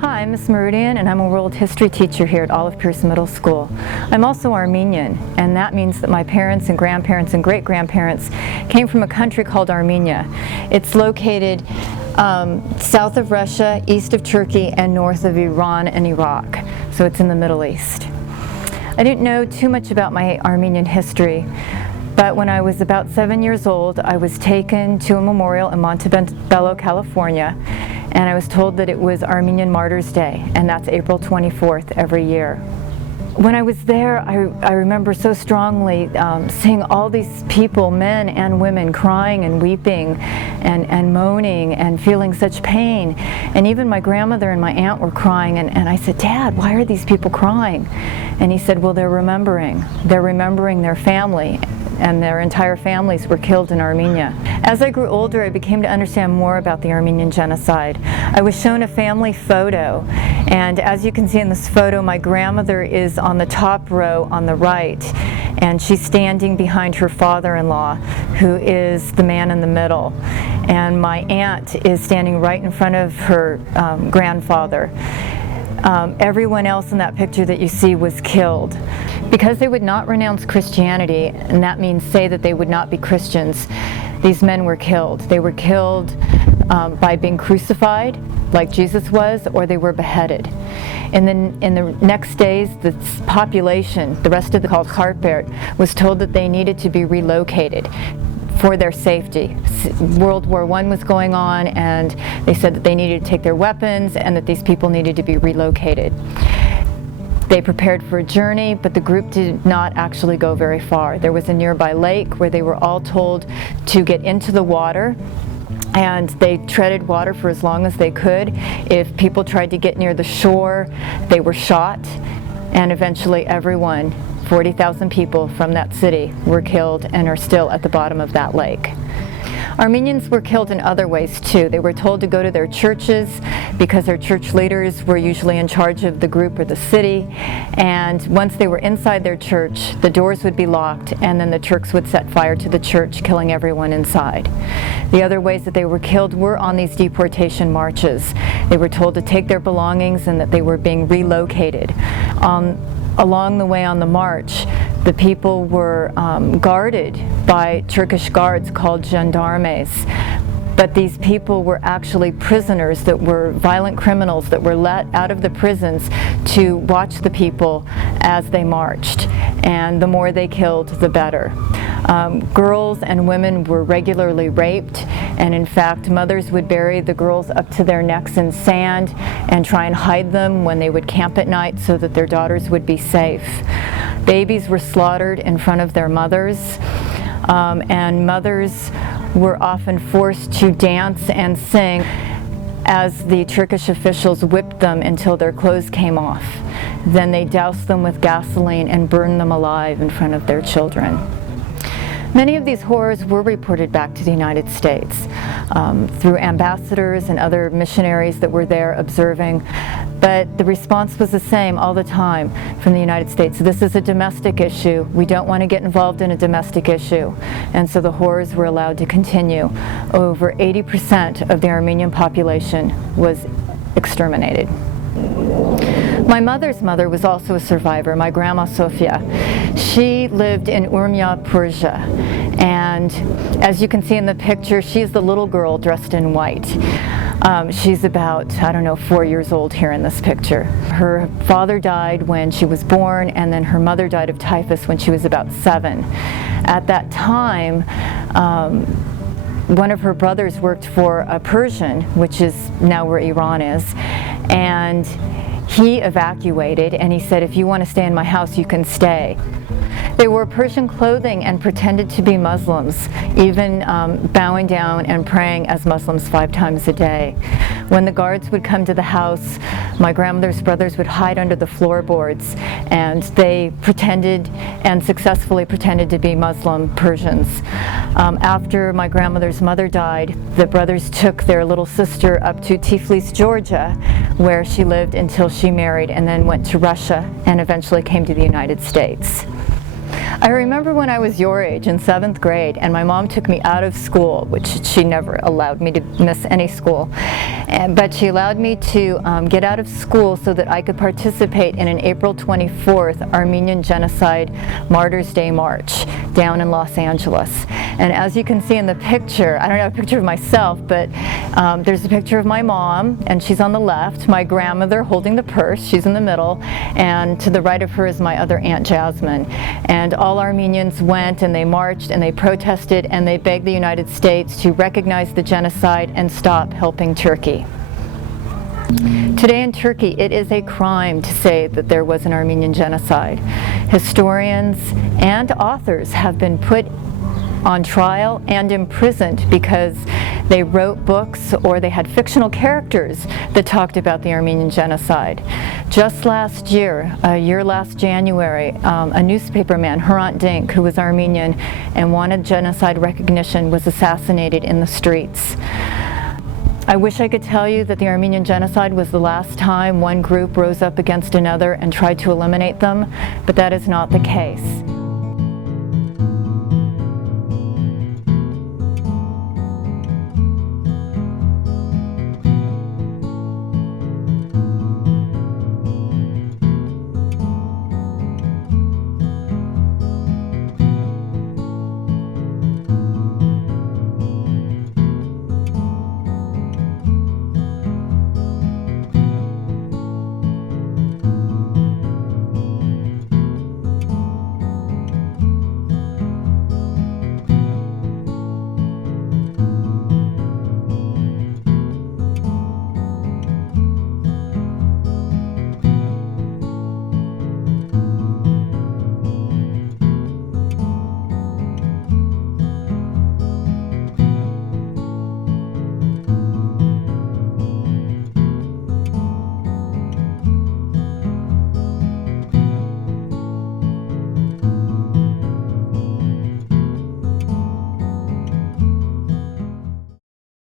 Hi, I'm Ms. Marootian, and I'm a world history teacher here at Olive Pierce Middle School. I'm also Armenian, and that means that my parents and grandparents and great-grandparents came from a country called Armenia. It's located south of Russia, east of Turkey, and north of Iran and Iraq. So it's in the Middle East. I didn't know too much about my Armenian history, but when I was about 7 years old, I was taken to a memorial in Montebello, California, and I was told that it was Armenian Martyrs' Day, and that's April 24th every year. When I was there, I remember so strongly seeing all these people, men and women, crying and weeping and moaning and feeling such pain. And even my grandmother and my aunt were crying, and I said, "Dad, why are these people crying?" And he said, "Well, they're remembering their family, and their entire families were killed in Armenia." As I grew older, I became to understand more about the Armenian Genocide. I was shown a family photo, and as you can see in this photo, my grandmother is on the top row on the right, and she's standing behind her father-in-law, who is the man in the middle. And my aunt is standing right in front of her grandfather. Everyone else in that picture that you see was killed. Because they would not renounce Christianity, and that means say that they would not be Christians, these men were killed. They were killed by being crucified, like Jesus was, or they were beheaded. And then in the next days, the population, the rest of the called Harpert, was told that they needed to be relocated for their safety. World War I was going on, and they said that they needed to take their weapons and that these people needed to be relocated. They prepared for a journey, but the group did not actually go very far. There was a nearby lake where they were all told to get into the water, and they treaded water for as long as they could. If people tried to get near the shore, they were shot, and eventually everyone, 40,000 people from that city, were killed and are still at the bottom of that lake. Armenians were killed in other ways too. They were told to go to their churches because their church leaders were usually in charge of the group or the city, and once they were inside their church, the doors would be locked, and then the Turks would set fire to the church, killing everyone inside. The other ways that they were killed were on these deportation marches. They were told to take their belongings and that they were being relocated. Along the way on the march, the people were guarded by Turkish guards called gendarmes. But these people were actually prisoners that were violent criminals that were let out of the prisons to watch the people as they marched. And the more they killed, the better. Girls and women were regularly raped, and in fact, mothers would bury the girls up to their necks in sand and try and hide them when they would camp at night so that their daughters would be safe. Babies were slaughtered in front of their mothers, and mothers were often forced to dance and sing as the Turkish officials whipped them until their clothes came off. Then they doused them with gasoline and burned them alive in front of their children. Many of these horrors were reported back to the United States through ambassadors and other missionaries that were there observing, but the response was the same all the time from the United States. This is a domestic issue. We don't want to get involved in a domestic issue. And so the horrors were allowed to continue. Over 80% of the Armenian population was exterminated. My mother's mother was also a survivor, my grandma Sofia. She lived in Urmia, Persia, and as you can see in the picture, she's the little girl dressed in white. She's about, 4 years old here in this picture. Her father died when she was born, and then her mother died of typhus when she was about 7. At that time, one of her brothers worked for a Persian, which is now where Iran is, and he evacuated, and he said, "If you want to stay in my house, you can stay." They wore Persian clothing and pretended to be Muslims, even bowing down and praying as Muslims 5 times a day. When the guards would come to the house, my grandmother's brothers would hide under the floorboards, and they pretended and successfully pretended to be Muslim Persians. After my grandmother's mother died, the brothers took their little sister up to Tiflis, Georgia, where she lived until she married, and then went to Russia and eventually came to the United States. I remember when I was your age in 7th grade and my mom took me out of school, which she never allowed me to miss any school, but she allowed me to get out of school so that I could participate in an April 24th Armenian Genocide Martyrs' Day March down in Los Angeles. And as you can see in the picture, I don't have a picture of myself, but there's a picture of my mom, and she's on the left, my grandmother holding the purse, she's in the middle, and to the right of her is my other Aunt Jasmine. And all Armenians went and they marched and they protested and they begged the United States to recognize the genocide and stop helping Turkey. Today in Turkey, it is a crime to say that there was an Armenian genocide. Historians and authors have been put on trial and imprisoned because they wrote books or they had fictional characters that talked about the Armenian genocide. Just last year, last January, a newspaper man, Hrant Dink, who was Armenian and wanted genocide recognition, was assassinated in the streets. I wish I could tell you that the Armenian genocide was the last time one group rose up against another and tried to eliminate them, but that is not the case.